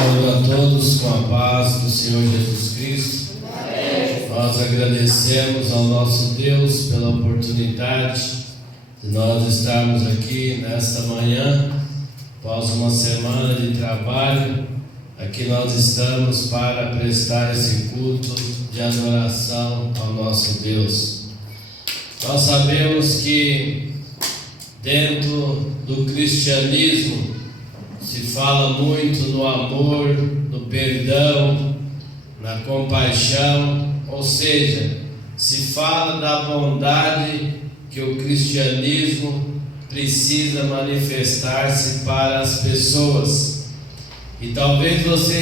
Saúdo a todos com a paz do Senhor Jesus Cristo. Nós agradecemos ao nosso Deus pela oportunidade de nós estarmos aqui nesta manhã, após uma semana de trabalho. Aqui nós estamos para prestar esse culto de adoração ao nosso Deus. Nós sabemos que dentro do cristianismo se fala muito no amor, no perdão, na compaixão, ou seja, se fala da bondade que o cristianismo precisa manifestar-se para as pessoas. E talvez você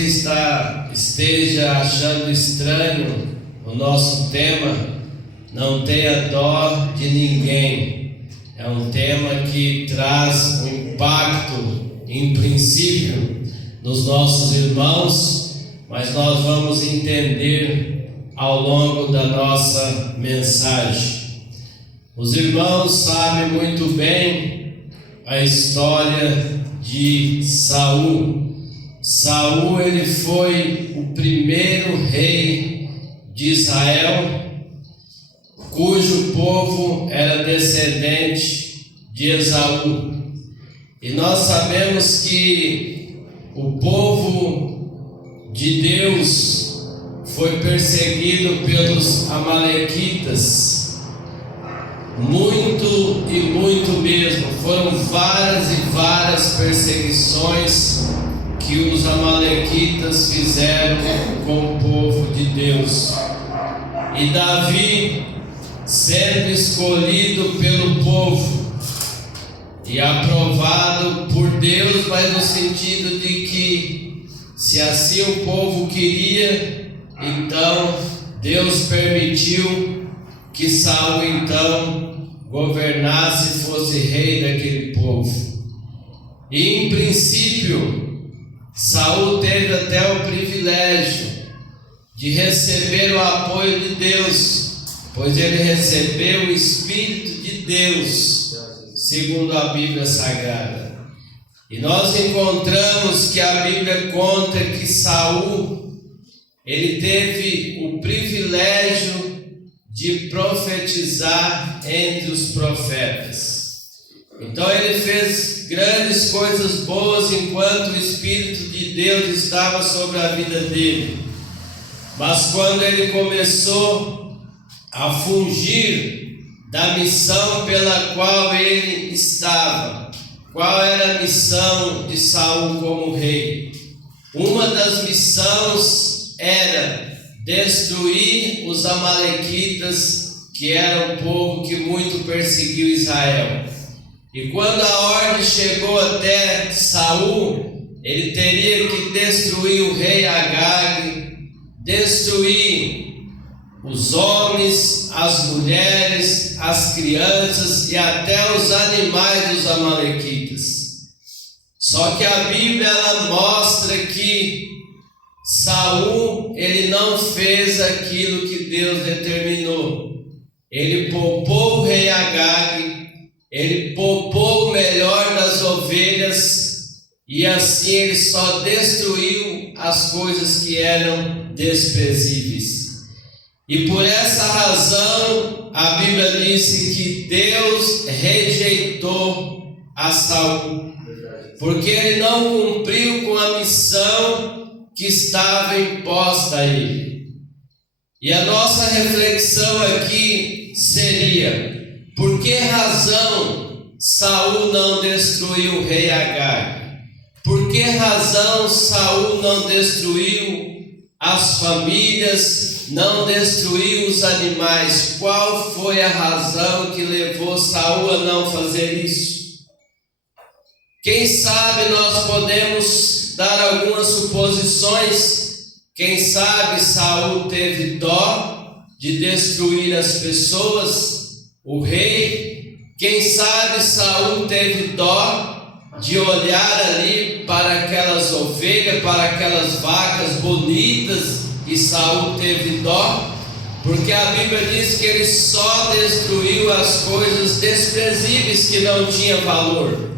esteja achando estranho o nosso tema. Não tenha dó de ninguém. É um tema que traz um impacto, em princípio, nos nossos irmãos, mas nós vamos entender ao longo da nossa mensagem. Os irmãos sabem muito bem a história de Saul. Saul, ele foi o primeiro rei de Israel, cujo povo era descendente de Esaú. E nós sabemos que o povo de Deus foi perseguido pelos amalequitas, muito e muito mesmo. Foram várias e várias perseguições que os amalequitas fizeram com o povo de Deus. E Davi, sendo escolhido pelo povo e aprovado por Deus, mas no sentido de que, se assim o povo queria, então Deus permitiu que Saul então governasse e fosse rei daquele povo. E em princípio, Saul teve até o privilégio de receber o apoio de Deus, pois ele recebeu o Espírito de Deus, segundo a Bíblia Sagrada. E nós encontramos que a Bíblia conta que Saul, ele teve o privilégio de profetizar entre os profetas. Então ele fez grandes coisas boas enquanto o Espírito de Deus estava sobre a vida dele. Mas quando ele começou a fugir da missão pela qual ele estava, qual era a missão de Saul como rei? Uma das missões era destruir os amalequitas, que era um povo que muito perseguiu Israel. E quando a ordem chegou até Saul, ele teria que destruir o rei Agag, destruir os homens, as mulheres, as crianças e até os animais dos amalequitas. Só que a Bíblia ela mostra que Saul, ele não fez aquilo que Deus determinou. Ele poupou o rei Agag, ele poupou o melhor das ovelhas, e assim ele só destruiu as coisas que eram desprezíveis. E por essa razão, a Bíblia disse que Deus rejeitou a Saul, porque ele não cumpriu com a missão que estava imposta a ele. E a nossa reflexão aqui seria: por que razão Saul não destruiu o rei Agag? Por que razão Saul não destruiu as famílias, não destruiu os animais? Qual foi a razão que levou Saul a não fazer isso? Quem sabe nós podemos dar algumas suposições. Quem sabe Saul teve dó de destruir as pessoas, o rei. Quem sabe Saul teve dó de olhar ali para aquelas ovelhas, para aquelas vacas bonitas, e Saul teve dó, porque a Bíblia diz que ele só destruiu as coisas desprezíveis que não tinham valor.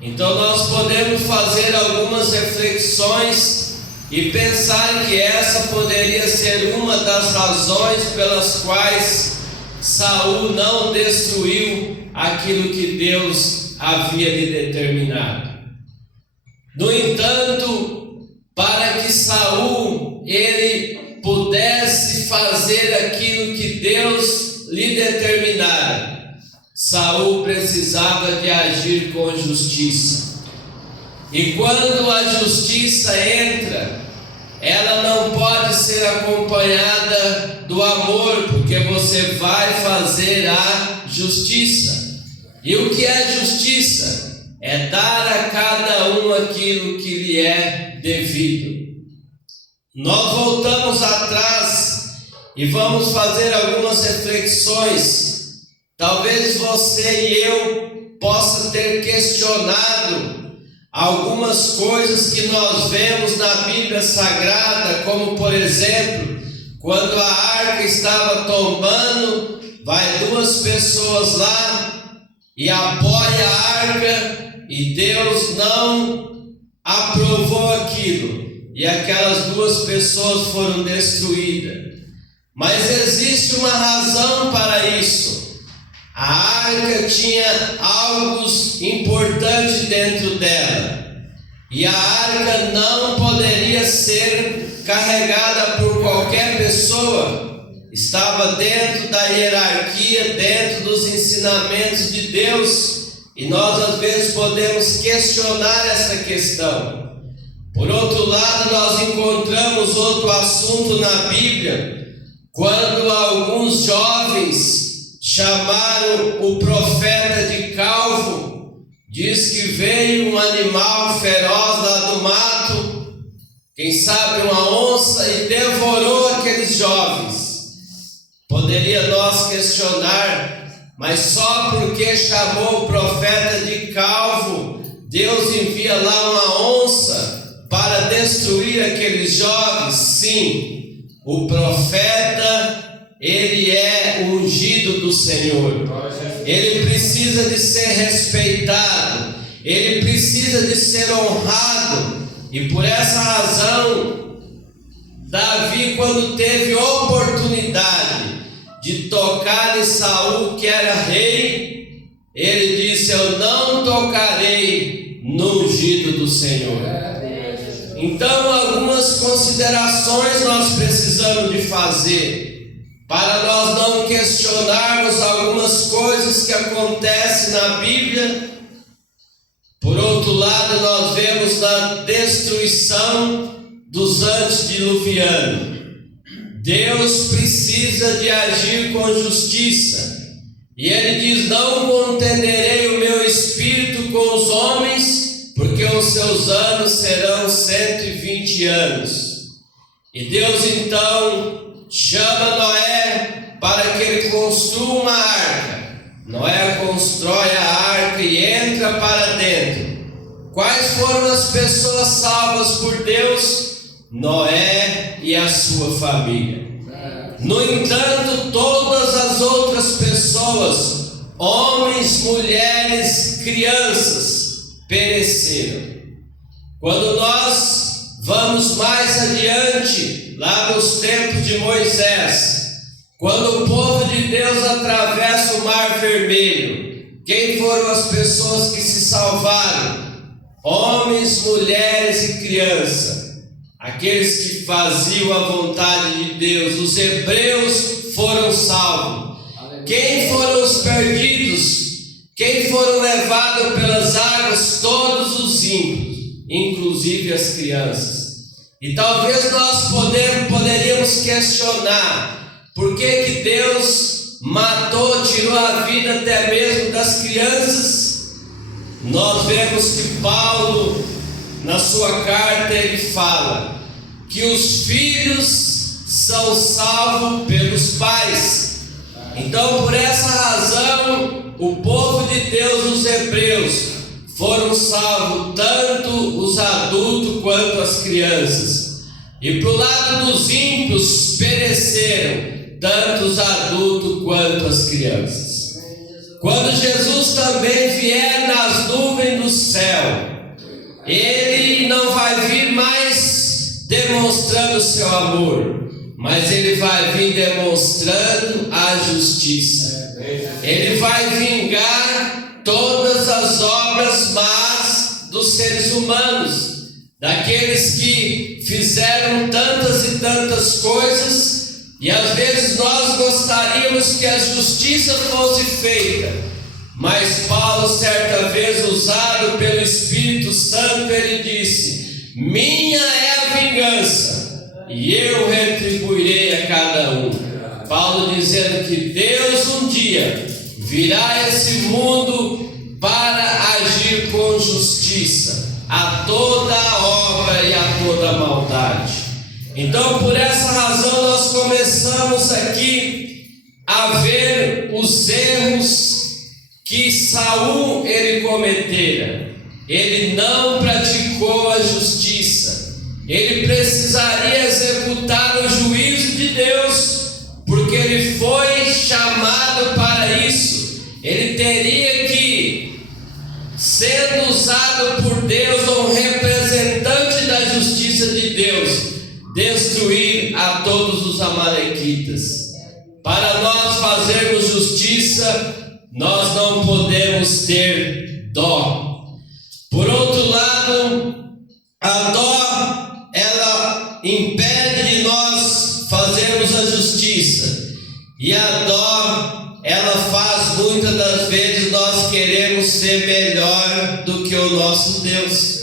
Então nós podemos fazer algumas reflexões e pensarem que essa poderia ser uma das razões pelas quais Saul não destruiu aquilo que Deus havia lhe determinado. No entanto, para que Saul ele pudesse fazer aquilo que Deus lhe determinara, Saul precisava de agir com justiça. E quando a justiça entra, ela não pode ser acompanhada do amor, porque você vai fazer a justiça. E o que é justiça? É dar a cada um aquilo que lhe é devido. Nós voltamos atrás e vamos fazer algumas reflexões. Talvez você e eu possa ter questionado algumas coisas que nós vemos na Bíblia Sagrada, como por exemplo, quando a arca estava tombando, vai duas pessoas lá e apoia a arca, e Deus não aprovou aquilo, e aquelas duas pessoas foram destruídas. Mas existe uma razão para isso. A arca tinha algo importante dentro dela, e a arca não poderia ser carregada por qualquer pessoa. Estava dentro da hierarquia, dentro dos ensinamentos de Deus, e nós às vezes podemos questionar essa questão. Por outro lado, nós encontramos outro assunto na Bíblia, quando alguns jovens chamaram o profeta de calvo. Diz que veio um animal feroz lá do mato, quem sabe uma onça, e devorou aqueles jovens. Poderia nós questionar, mas só porque chamou o profeta de calvo, Deus envia lá uma onça para destruir aqueles jovens? Sim, o profeta, ele é o ungido do Senhor. Ele precisa de ser respeitado, ele precisa de ser honrado. E por essa razão, Davi, quando teve oportunidade de tocar em Saul, que era rei, ele disse: eu não tocarei no ungido do Senhor. Então, algumas considerações nós precisamos de fazer, para nós não questionarmos algumas coisas que acontecem na Bíblia. Por outro lado, nós vemos a destruição dos antediluvianos. Deus precisa de agir com justiça, e Ele diz: não contenderei o meu espírito com os homens, porque os seus anos serão 120 anos. E Deus então chama Noé para que ele construa uma arca. Noé constrói a arca e entra para dentro. Quais foram as pessoas salvas por Deus? Noé e a sua família. No entanto, todas as outras pessoas, homens, mulheres, crianças, pereceram. Quando nós vamos mais adiante, lá nos tempos de Moisés, quando o povo de Deus atravessa o Mar Vermelho, quem foram as pessoas que se salvaram? Homens, mulheres e crianças, aqueles que faziam a vontade de Deus. Os hebreus foram salvos. Quem foram os perdidos? Quem foram levados pelas águas? Todos os ímpios, inclusive as crianças. E talvez nós poderíamos questionar por que Deus matou, tirou a vida até mesmo das crianças. Nós vemos que Paulo, na sua carta, ele fala que os filhos são salvos pelos pais. Então, por essa razão, o povo de Deus, os hebreus, foram salvos, tanto os adultos quanto as crianças. E para o lado dos ímpios pereceram, tanto os adultos quanto as crianças. Quando Jesus também vier nas nuvens do céu, Ele não vai vir mais de demonstrando o seu amor, mas Ele vai vir demonstrando a justiça. Ele vai vingar todas as obras más dos seres humanos, daqueles que fizeram tantas e tantas coisas, e às vezes nós gostaríamos que a justiça fosse feita, mas Paulo, certa vez, usado pelo Espírito Santo, ele disse: minha é a vingança, e eu retribuirei a cada um. Paulo dizendo que Deus um dia virá a esse mundo para agir com justiça a toda a obra e a toda a maldade. Então, por essa razão, nós começamos aqui a ver os erros que Saul ele cometera. Ele não praticou a justiça. Ele precisaria executar o juízo de Deus, porque ele foi chamado para isso. Ele teria que, sendo usado por Deus, um representante da justiça de Deus, destruir a todos os amalequitas. Para nós fazermos justiça, nós não podemos ter dó. Por outro lado, a dó, ela impede de nós fazermos a justiça. E a dó, ela faz muitas das vezes nós queremos ser melhor do que o nosso Deus.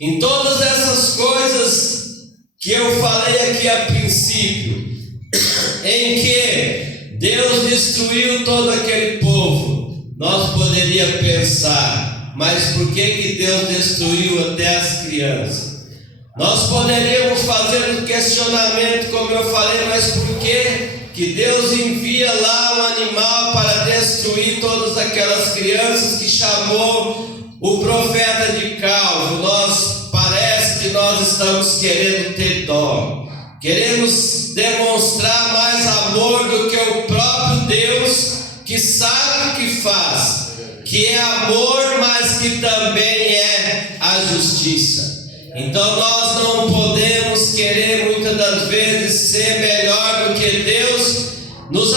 Em todas essas coisas que eu falei aqui a princípio, em que Deus destruiu todo aquele povo, nós poderíamos pensar: mas por que Deus destruiu até as crianças? Nós poderíamos fazer um questionamento, como eu falei: mas por que Deus envia lá um animal para destruir todas aquelas crianças que chamou o profeta de calvo? Parece que nós estamos querendo ter dó, queremos demonstrar mais amor do que o próprio Deus, que sabe o que faz, que é amor, mas que também é a justiça. Então nós não podemos querer muitas das vezes ser melhor do que Deus, nos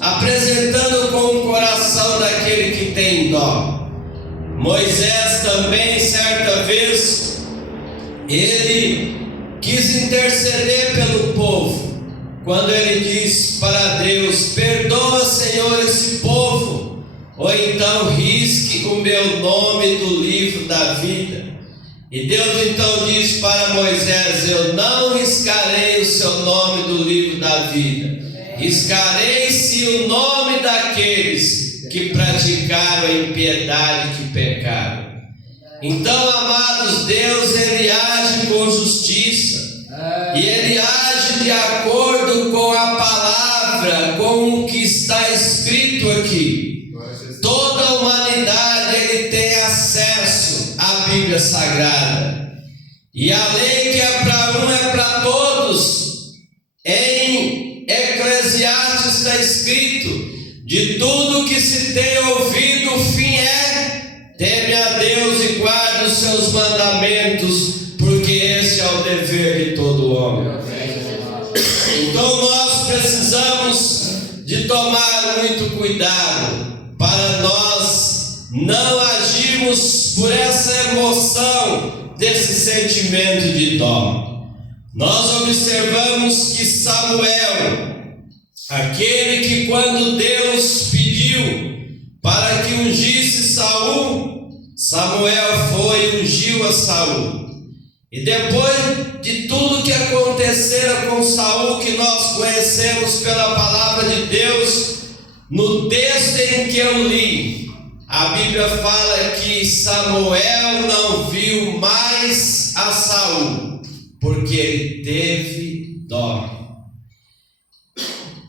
apresentando com o coração daquele que tem dó. Moisés também, certa vez, ele quis interceder pelo povo, quando ele disse para Deus: perdoa, Senhor, esse povo, ou então risque o meu nome do livro da vida. E Deus então disse para Moisés: eu não riscarei o seu nome do livro da vida, riscarei-se o nome daqueles que praticaram a impiedade, que pecaram. Então, amados, Deus ele age com justiça, e ele age de acordo com a palavra, com o que está escrito aqui. Toda a humanidade ele tem acesso à Bíblia Sagrada, e a lei que é para um é para todos. Em Eclesiastes está escrito: de tudo que se tem ouvido, o fim é: teme a Deus e guarde os seus mandamentos, porque esse é o dever de todo homem. Então nós precisamos de tomar muito cuidado para nós não agirmos por essa emoção, desse sentimento de dó. Nós observamos que Samuel, aquele que quando Deus pediu para que ungisse Saul, Samuel foi e ungiu a Saul. E depois de tudo que acontecera com Saul, que nós conhecemos pela palavra de Deus, no texto em que eu li, a Bíblia fala que Samuel não viu mais a Saul, porque ele teve dó.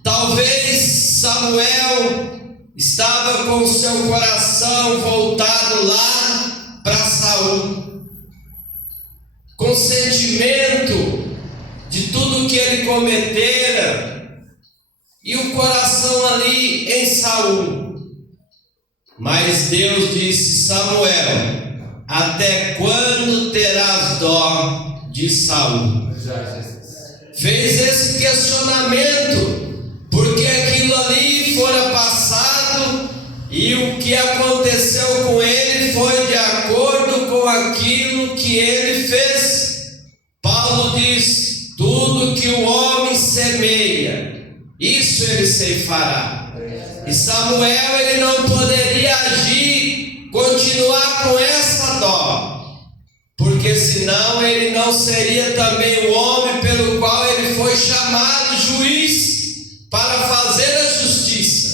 Talvez Samuel estava com seu coração voltado lá para Saul, com sentimento de tudo que ele cometera, e o coração ali em Saul. Mas Deus disse: Samuel, até quando terás dó de Saul? Fez esse questionamento, porque aquilo ali fora passado e o que aconteceu com ele foi de acordo com aquilo que ele fez. Paulo diz: tudo que o homem semeia, isso ele ceifará. E Samuel, ele não poderia agir, continuar com essa dó, porque senão ele não seria também o homem pelo qual ele foi chamado juiz para fazer a justiça.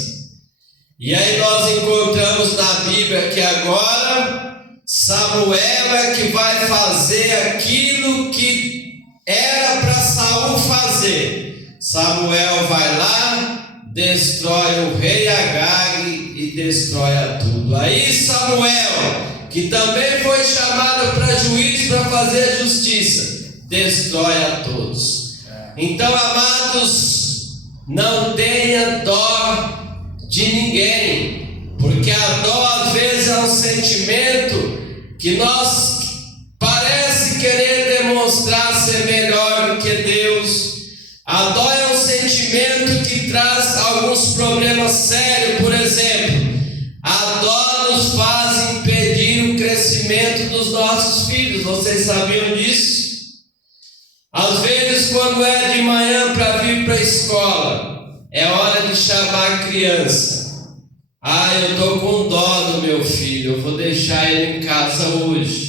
E aí nós encontramos na Bíblia que agora Samuel é que vai fazer aquilo que era para Saul fazer. Samuel vai lá, destrói o rei Agag e destrói a tudo. Aí Samuel, que também foi chamado para juiz para fazer justiça, destrói a todos. Então, amados, não tenha dó de ninguém, porque a dó às vezes é um sentimento que nós parece querer demonstrar ser melhor do que Deus. A dó é um sentimento que traz alguns problemas sérios. Por exemplo, a dó nos faz impedir o crescimento dos nossos filhos. Vocês sabiam disso? Às vezes, quando é de manhã para vir para a escola, é hora de chamar a criança. Eu estou com dó do meu filho, eu vou deixar ele em casa hoje.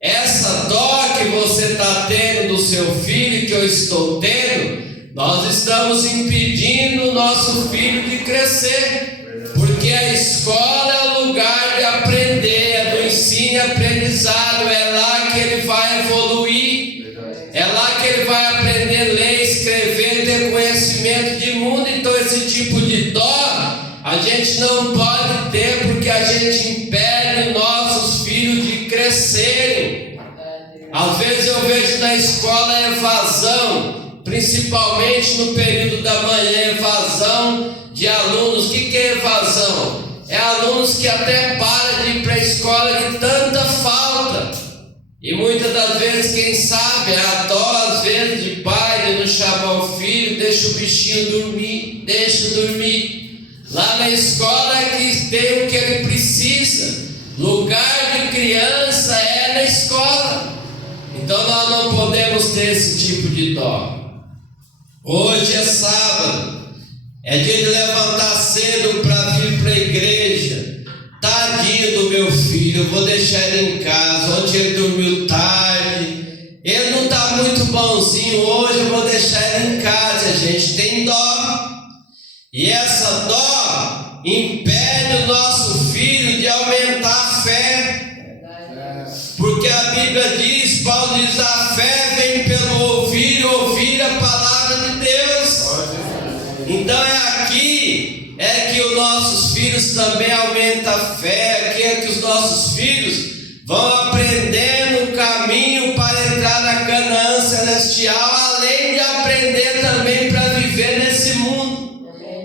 Essa dó que você está tendo do seu filho, que eu estou tendo, nós estamos impedindo o nosso filho de crescer, porque a escola é o lugar de aprender, é do ensino e aprendizado, é lá que ele vai evoluir, é lá que ele vai aprender a ler, escrever, ter conhecimento de mundo. Então esse tipo de dó a gente não pode ter, porque a gente impede nossos filhos de crescerem. Às vezes eu vejo na escola evasão, principalmente no período da manhã, evasão de alunos. O que é evasão? É alunos que até param de ir para a escola de tanta falta. E muitas das vezes, quem sabe, a dó às vezes de pai de não chamar o filho, deixa o bichinho dormir, deixa dormir. Lá na escola é que tem o que ele precisa. Lugar de criança é na escola. Então nós não podemos ter esse tipo de dó. Hoje é sábado, é dia de levantar cedo para vir para a igreja. Tadinho do meu filho, eu vou deixar ele em casa. Ontem ele dormiu tarde, ele não está muito bonzinho hoje, eu vou deixar ele em casa. A gente tem dó. E essa dó impede o nosso filho de aumentar a fé. Porque a Bíblia diz, Paulo diz, a fé vem pelo ouvir a palavra de Deus. Então é aqui que os nossos filhos também aumentam a fé. Aqui é que os nossos filhos vão aprendendo o caminho para entrar na Canaã celestial, além de aprender também para viver nesse mundo.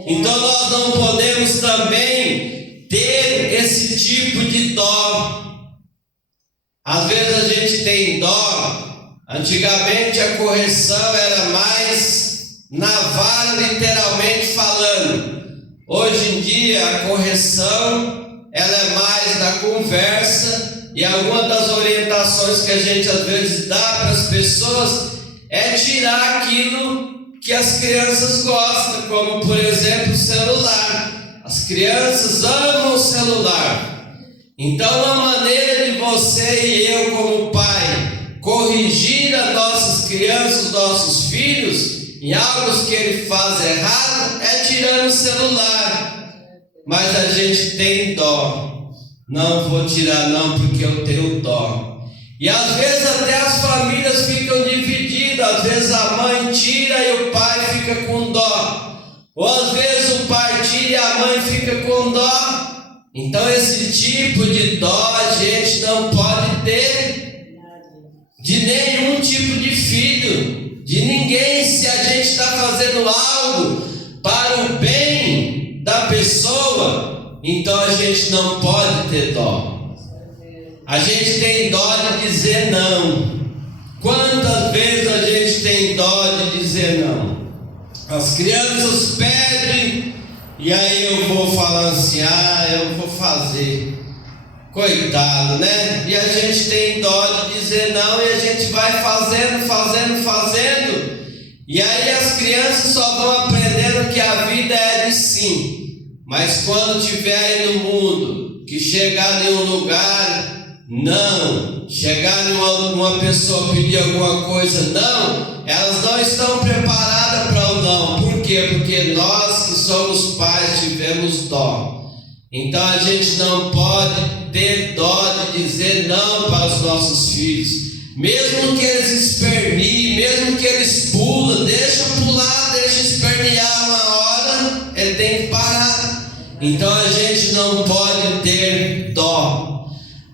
Então nós não podemos também ter esse tipo de dó. Às vezes a gente tem dó. Antigamente a correção era mais na vara, literalmente falando. Hoje em dia a correção ela é mais na conversa, e alguma das orientações que a gente às vezes dá para as pessoas é tirar aquilo que as crianças gostam, como por exemplo o celular. As crianças amam o celular. Então a maneira de você e eu como pai corrigir as nossas crianças, os nossos filhos em algo que ele faz errado é tirando o celular. Mas a gente tem dó. Não vou tirar não, porque eu tenho dó. E às vezes até as famílias ficam divididas. Às vezes a mãe tira e o pai fica com dó. Ou às vezes o pai tira e a mãe fica com dó. Então esse tipo de dó a gente não pode ter de nenhum tipo de filho, de ninguém. Se a gente está fazendo algo para o bem da pessoa, então a gente não pode ter dó. A gente tem dó de dizer não. Quantas vezes a gente tem dó de dizer não? As crianças pedem, e aí eu vou falar assim, eu vou fazer. Coitado, né? E a gente tem dó de dizer não, e a gente vai fazendo. E aí as crianças só vão aprendendo que a vida é de sim. Mas quando estiver aí no mundo, que chegar em um lugar, não. Chegar em uma pessoa pedir alguma coisa, não. Elas não estão preparadas para o não. Por quê? Porque nós que somos pais tivemos dó. Então a gente não pode ter dó de dizer não para os nossos filhos. Mesmo que eles esperniem, mesmo que eles pulam, deixa pular, deixa espernear uma hora, ele tem que parar. Então a gente não pode ter dó.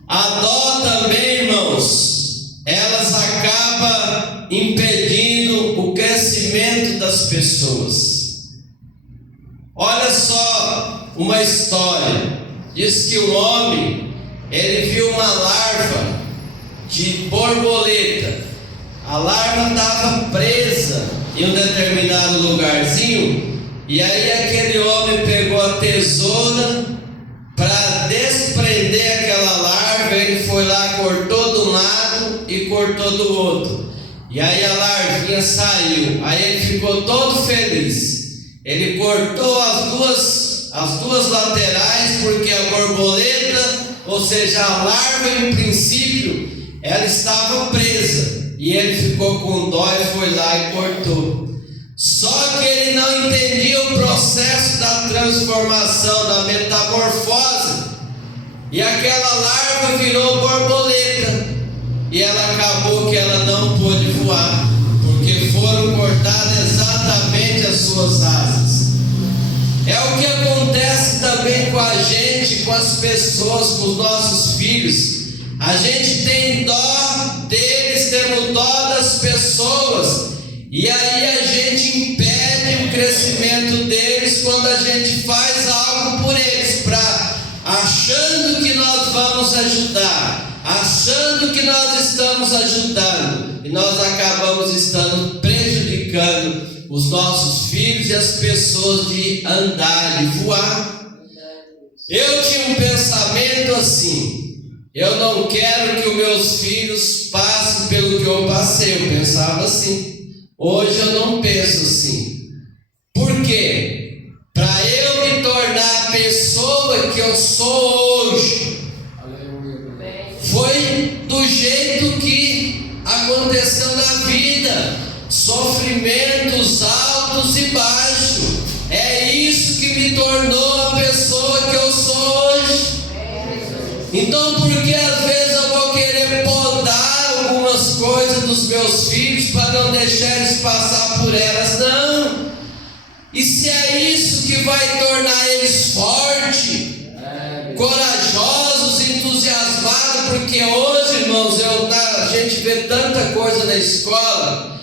A dó também, irmãos, elas acabam impedindo o crescimento das pessoas. Olha só uma história. Diz que um homem, ele viu uma larva de borboleta. A larva estava presa em um determinado lugarzinho, e aí aquele homem pegou a tesoura para desprender aquela larva. Ele foi lá, cortou de um lado e cortou do outro, e aí a larvinha saiu. Aí ele ficou todo feliz. Ele cortou as duas laterais, porque a borboleta, ou seja, a larva, em princípio, ela estava presa, e ele ficou com dó e foi lá e cortou. Só que ele não entendia o processo da transformação, da metamorfose, e aquela larva virou borboleta, e ela acabou que ela não pôde voar, porque foram cortadas exatamente as suas asas. É o que acontece também com a gente, com as pessoas, com os nossos filhos. A gente tem dó deles, temos dó das pessoas, e aí a gente impede o crescimento deles quando a gente faz algo por eles, achando que nós vamos ajudar, achando que nós estamos ajudando, e nós acabamos estando prejudicando os nossos filhos e as pessoas de andar, de voar. Eu tinha um pensamento assim: eu não quero que os meus filhos passem pelo que eu passei. Eu pensava assim. Hoje eu não penso assim. Por quê? Para eu me tornar a pessoa que eu sou hoje, foi do jeito que aconteceu na vida. Sofrimentos altos e baixos. É isso que me tornou a pessoa que eu sou hoje. Então, por que às vezes eu vou querer podar algumas coisas dos meus filhos para não deixar eles passar por elas? Não. E se é isso que vai tornar eles fortes, corajosos, entusiasmados? Porque hoje, irmãos, a gente vê tanta coisa na escola,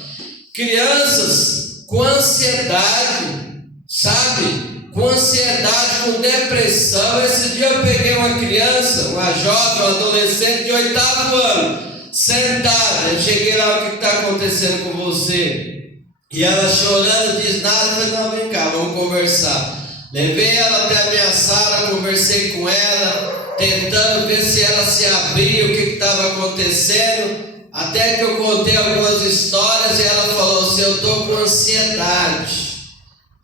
crianças com ansiedade, sabe? Com ansiedade, com depressão. Esse dia eu peguei uma criança, uma jovem, uma adolescente de 8º ano, sentada. Eu cheguei lá: o que está acontecendo com você? E ela chorando, diz nada. Eu falei: não, vem cá, vamos conversar. Levei ela até a minha sala, conversei com ela, tentando ver se ela se abria, o que estava acontecendo. Até que eu contei algumas histórias e ela falou assim: eu estou com ansiedade.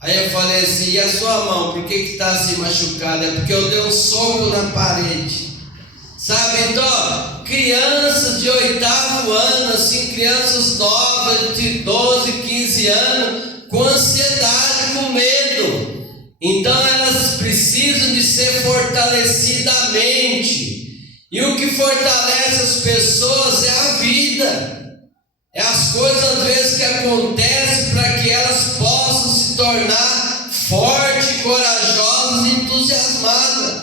Aí eu falei assim: e a sua mão, por que está assim machucada? É porque eu dei um soco na parede. Sabe? Então, crianças de 8º ano, assim, crianças novas de 12, 15 anos, com ansiedade, com medo. Então elas precisam de ser fortalecidas a mente. E o que fortalece as pessoas é a vida. É as coisas às vezes que acontecem para que elas possam se tornar fortes, corajosas e entusiasmadas.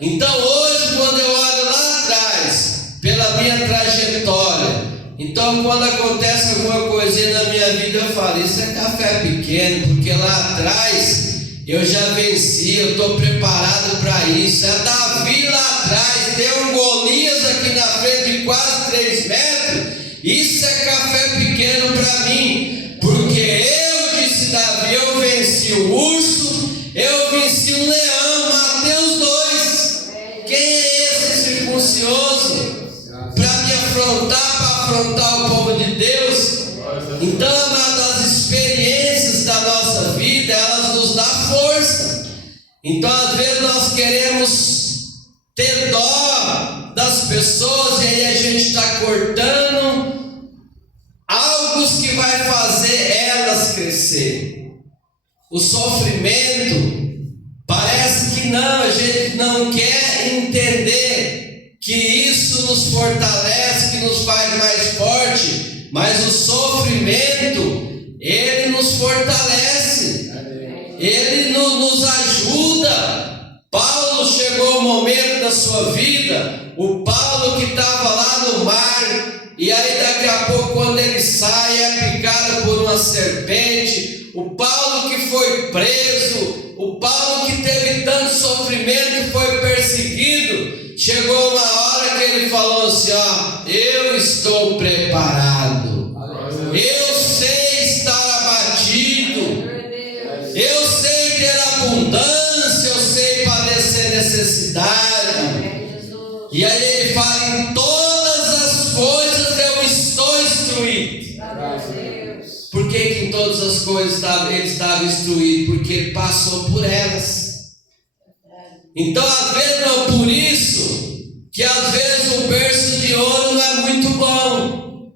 Então hoje, quando eu olho lá atrás, pela minha trajetória, então quando acontece alguma coisinha na minha vida, eu falo: isso é café pequeno, porque lá atrás eu já venci, eu estou preparado para isso. É Davi Davi lá atrás, tem um Golias aqui na frente de quase 3 metros, isso é café pequeno para mim, porque eu, disse Davi, eu venci o urso, eu venci o leão, matei os dois. Quem é esse circuncioso para me afrontar, para afrontar o povo de Deus? Então, amado, as experiências da nossa vida, elas nos dão força. Então, às vezes nós queremos ter dó das pessoas, e aí a gente está cortando algo que vai fazer elas crescer. O sofrimento, parece que não, a gente não quer entender que isso nos fortalece, que nos faz mais forte, mas o sofrimento, ele nos fortalece, ele nos ajuda. Paulo chegou um momento da sua vida, o Paulo que estava lá no mar, e aí daqui a pouco quando ele sai é picado por uma serpente, o Paulo que foi preso, o Paulo que teve tanto sofrimento, foi perseguido, chegou uma hora que ele falou assim, eu estou preparado, eu sei estar abatido, eu sei ter abundância, eu sei padecer necessidade. E aí ele fala, em todas as coisas eu estou instruído. Por que em todas as coisas ele estava instruído? Porque ele passou por elas. Então, às vezes, não é por isso que às vezes o berço de ouro não é muito bom.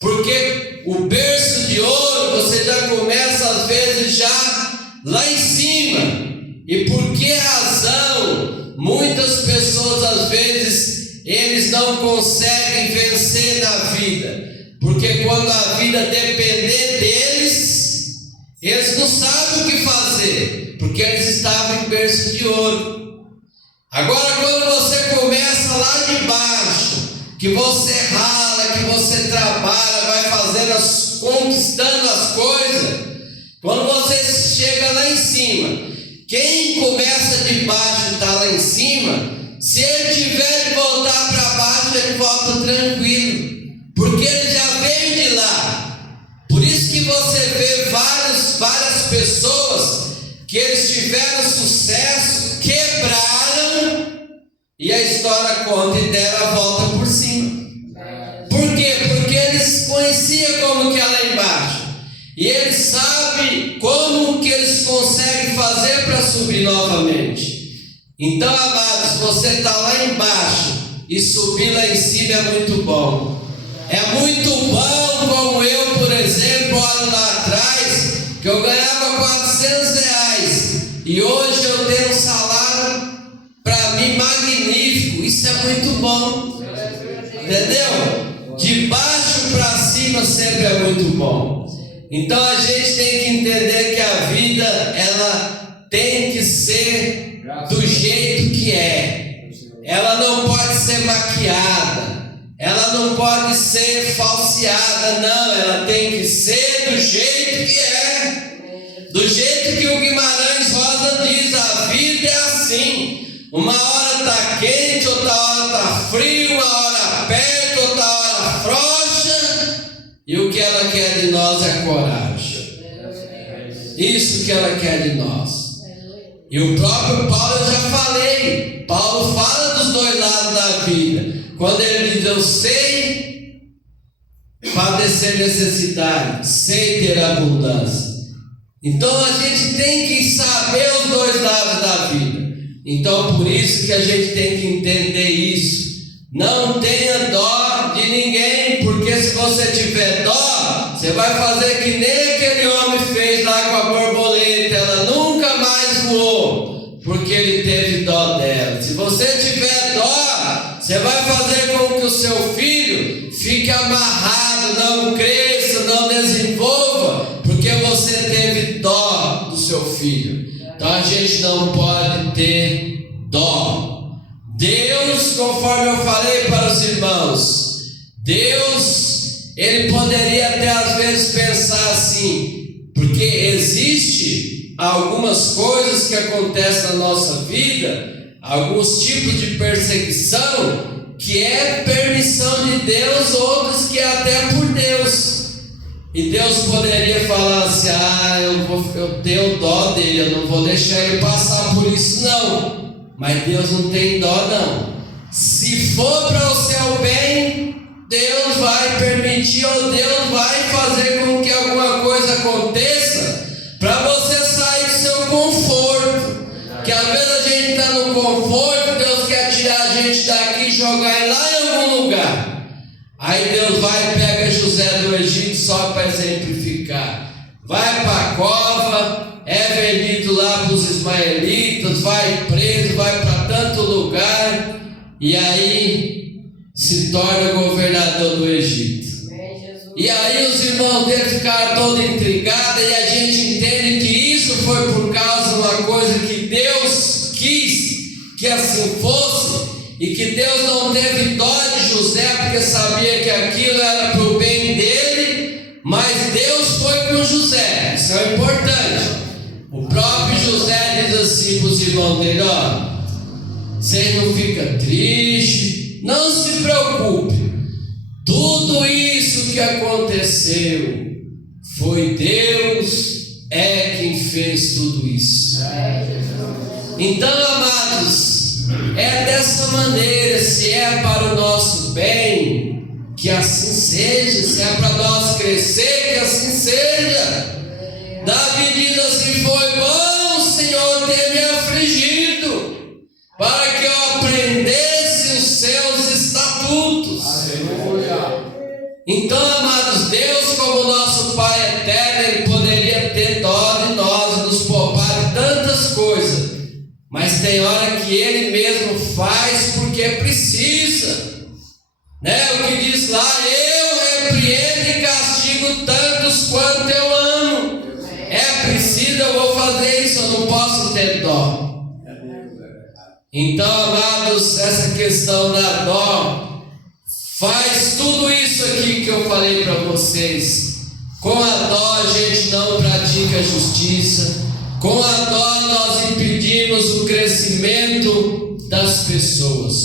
Porque o berço de ouro você já começa às vezes já lá em cima. E por que razão muitas pessoas às vezes eles não conseguem vencer na vida? Porque quando a vida depender deles, eles não sabem o que fazer, porque eles estavam em berço de ouro. Agora, quando você começa lá de baixo, que você rala, que você trabalha, vai fazendo conquistando as coisas, quando você chega lá em cima, quem começa de baixo e está lá em cima, se ele tiver de voltar para baixo, ele volta tranquilo, porque ele já veio de lá. Por isso que você vê várias pessoas que eles tiveram sucesso, quebraram, e a história conta e deram a volta por cima. Por quê? Porque eles conheciam como que é lá embaixo, e eles sabem como que eles conseguem fazer para subir novamente. Então, amados, você está lá embaixo e subir lá em cima é muito bom. É muito bom, como eu, por exemplo, olho lá atrás, que eu ganhava R$400 e hoje eu tenho um salário para mim magnífico. Isso é muito bom, entendeu? De baixo para cima sempre é muito bom. Então a gente tem que entender que a vida ela tem que ser do jeito que é. Ela não pode ser maquiada, ela não pode ser falseada, não, ela tem que ser do jeito que é. Do jeito que o Guimarães Rosa diz, a vida é assim. Uma hora está quente, outra hora está frio, uma hora perto, outra hora frouxa. E o que ela quer de nós é coragem. Isso que ela quer de nós. E o próprio Paulo, eu já falei, Paulo fala dos dois lados da vida. Quando ele diz, eu sei padecer necessidade, sei ter abundância. Então a gente tem que saber os dois lados da vida. Então por isso que a gente tem que entender isso. Não tenha dó de ninguém, porque se você tiver dó, você vai fazer que nem aquele homem fez lá com a borboleta, ela nunca mais voou, porque ele teve dó dela. Se você tiver dó, você vai fazer com que o seu filho fique amarrado, não cresça, não desenvolva, porque você teve dó do seu filho. Então a gente não pode ter dó. Deus, conforme eu falei para os irmãos, Deus, ele poderia até às vezes pensar assim, porque existe algumas coisas que acontecem na nossa vida alguns tipos de perseguição que é permissão de Deus, outros que é até por Deus. E Deus poderia falar assim: eu tenho dó dele, eu não vou deixar ele passar por isso não. Mas Deus não tem dó não. Se for para o seu bem, Deus vai permitir, ou Deus vai fazer com que alguma coisa aconteça para você sair do seu conforto. Que às vezes a gente está no conforto, Deus quer tirar a gente daqui e jogar lá em algum lugar. Aí Deus vai e pega José do Egito, só para exemplificar. Vai para a cova, é vendido lá para os ismaelitas, vai preso, vai para tanto lugar, e aí se torna governador do Egito. E aí os irmãos dele ficaram todos intrigados, e a gente entende que isso foi por causa de uma coisa que Deus quis que assim fosse, e que Deus não teve dó de José, porque sabia que aquilo era para o bem dele, mas Deus foi com José. Isso é importante. O próprio José diz assim para os irmãos dele: vocês não ficam tristes, não se preocupe, tudo isso que aconteceu foi Deus quem fez tudo isso. Então, amados, é dessa maneira. Se é para o nosso bem, que assim seja. Se é para nós crescer, que assim seja. Davi diz assim: foi bom, Senhor, ter me afligido, para que eu aprendesse os seus estatutos. Então, amados, Deus, como nosso Pai eterno, Ele poderia ter dó de nós e nos poupar de tantas coisas, mas tem hora que Ele mesmo faz porque precisa, né? O que diz lá: eu repreendo e castigo tantos quanto eu amo. É preciso, eu vou fazer isso, eu não posso ter dó. Então, amados, essa questão da dó faz tudo isso aqui que eu falei para vocês. Com a dó a gente não pratica a justiça. Com a dó nós impedimos o crescimento das pessoas.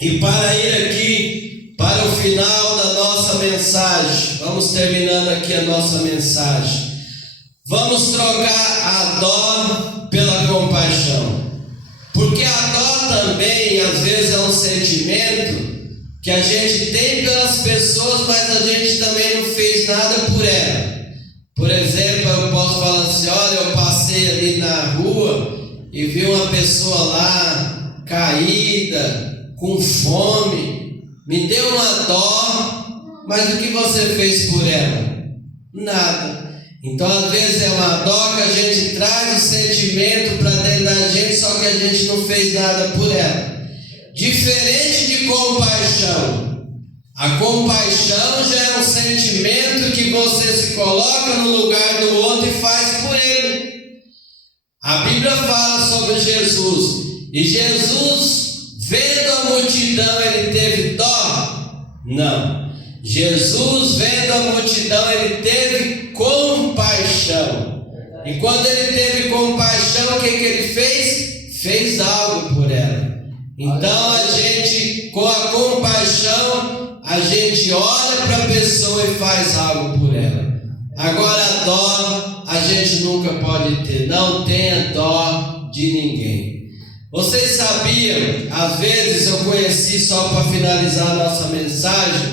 E para ir aqui para o final da nossa mensagem, vamos terminando aqui a nossa mensagem. Vamos trocar a dó pela compaixão. Porque a dó também, às vezes, é um sentimento que a gente tem pelas pessoas, mas a gente também não fez nada por ela. Por exemplo, eu posso falar assim: olha, eu passei ali na rua e vi uma pessoa lá caída, com fome, me deu uma dó, mas o que você fez por ela? Nada. Então, às vezes é uma dó que a gente traz o sentimento para dentro da gente, só que a gente não fez nada por ela. Diferente de compaixão. A compaixão já é um sentimento que você se coloca no lugar do outro e faz por ele. A Bíblia fala sobre Jesus, e Jesus, vendo a multidão, ele teve dó? Não. Jesus, vendo a multidão, ele teve compaixão. E quando ele teve compaixão, o que ele fez? Fez algo por ela. Então a gente, com a compaixão, a gente olha para a pessoa e faz algo por ela. Agora a dó, a gente nunca pode ter. Não tenha dó de ninguém. Vocês sabiam, às vezes eu conheci, só para finalizar a nossa mensagem,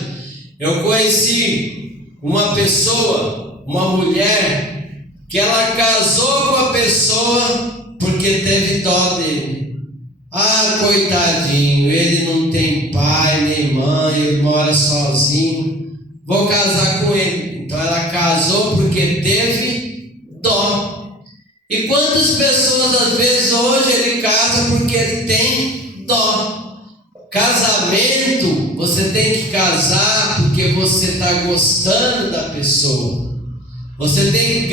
eu conheci uma pessoa, uma mulher, que ela casou com a pessoa porque teve dó dele. Coitadinho, ele não tem pai nem mãe, ele mora sozinho, vou casar com ele. Então ela casou porque teve dó. E quantas pessoas às vezes hoje ele casa porque ele tem dó? Casamento, você tem que casar porque você está gostando da pessoa. Você tem que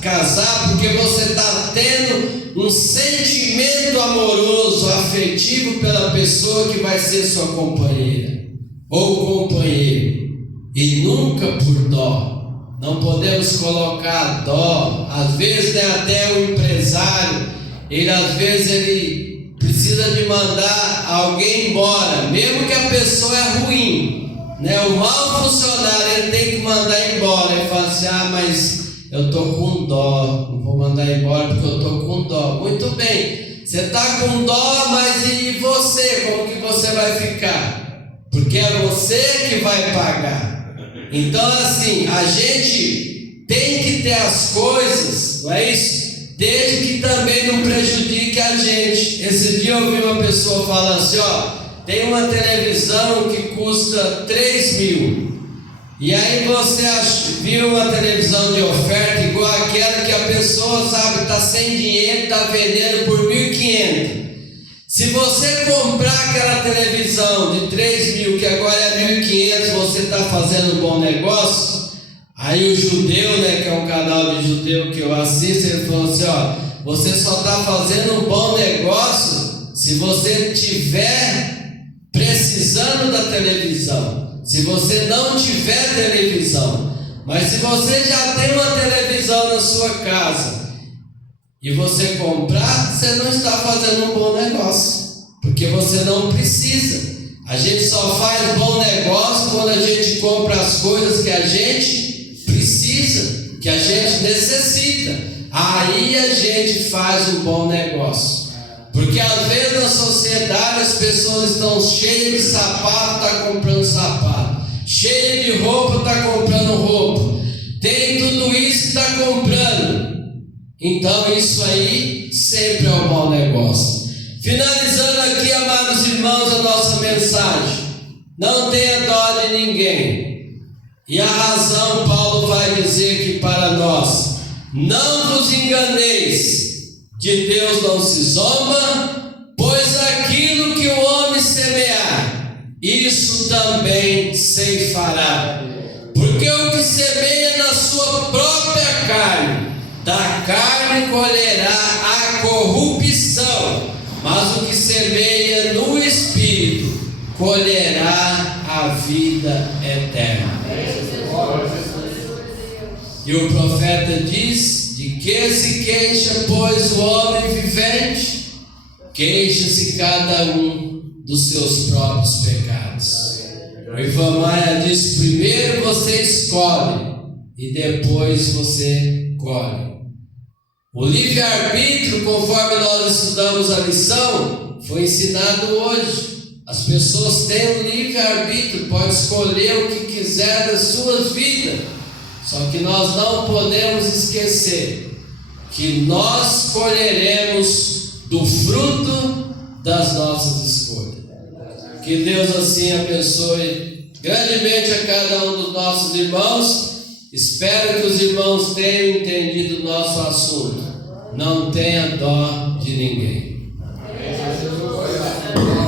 casar porque você está tendo um sentimento amoroso, afetivo pela pessoa que vai ser sua companheira ou companheiro, e nunca por dó. Não podemos colocar dó. Às vezes, né, até o empresário, ele precisa de mandar alguém embora, mesmo que a pessoa é ruim, né? O mau funcionário, ele tem que mandar embora. Ele fala assim: ah, mas eu estou com dó, não vou mandar embora porque eu estou com dó. Muito bem, você está com dó, mas e você? Como que você vai ficar? Porque é você que vai pagar. Então, assim, a gente tem que ter as coisas, não é isso? Desde que também não prejudique a gente. Esse dia eu ouvi uma pessoa falar assim: ó, tem uma televisão que custa 3 mil. E aí você viu uma televisão de oferta igual aquela que a pessoa, sabe, está sem dinheiro, está vendendo por 1.500. Se você comprar aquela televisão de 3 mil, que agora é 1.500, você está fazendo um bom negócio. Aí o Judeu, né, que é um canal de judeu que eu assisto, ele falou assim: ó, você só está fazendo um bom negócio se você estiver precisando da televisão. Se você não tiver televisão. Mas se você já tem uma televisão na sua casa e você comprar, você não está fazendo um bom negócio, porque você não precisa. A gente só faz bom negócio quando a gente compra as coisas que a gente precisa, que a gente necessita. Aí a gente faz um bom negócio. Porque às vezes na sociedade as pessoas estão cheias de sapato, está comprando sapato, cheio de roupa, está comprando roupa, tem tudo isso, está comprando. Então isso aí sempre é um bom negócio. Finalizando aqui, amados irmãos, a nossa mensagem: não tenha dó de ninguém. E a razão, Paulo vai dizer aqui para nós: não vos enganeis, de Deus não se zomba, pois aquilo que o homem semear, isso também ceifará. Porque o que semeia na sua própria carne, da carne colherá a corrupção, mas o que semeia no Espírito, colherá a vida eterna. E o profeta diz: de que se queixa, pois, o homem vivente? Queixa-se cada um dos seus próprios pecados. O Ivan Maia diz: primeiro você escolhe e depois você colhe. O livre-arbítrio, conforme nós estudamos a lição, foi ensinado hoje. As pessoas têm o livre-arbítrio, podem escolher o que quiser das suas vidas. Só que nós não podemos esquecer que nós colheremos do fruto das nossas escolhas. Que Deus assim abençoe grandemente a cada um dos nossos irmãos. Espero que os irmãos tenham entendido o nosso assunto. Não tenha dó de ninguém.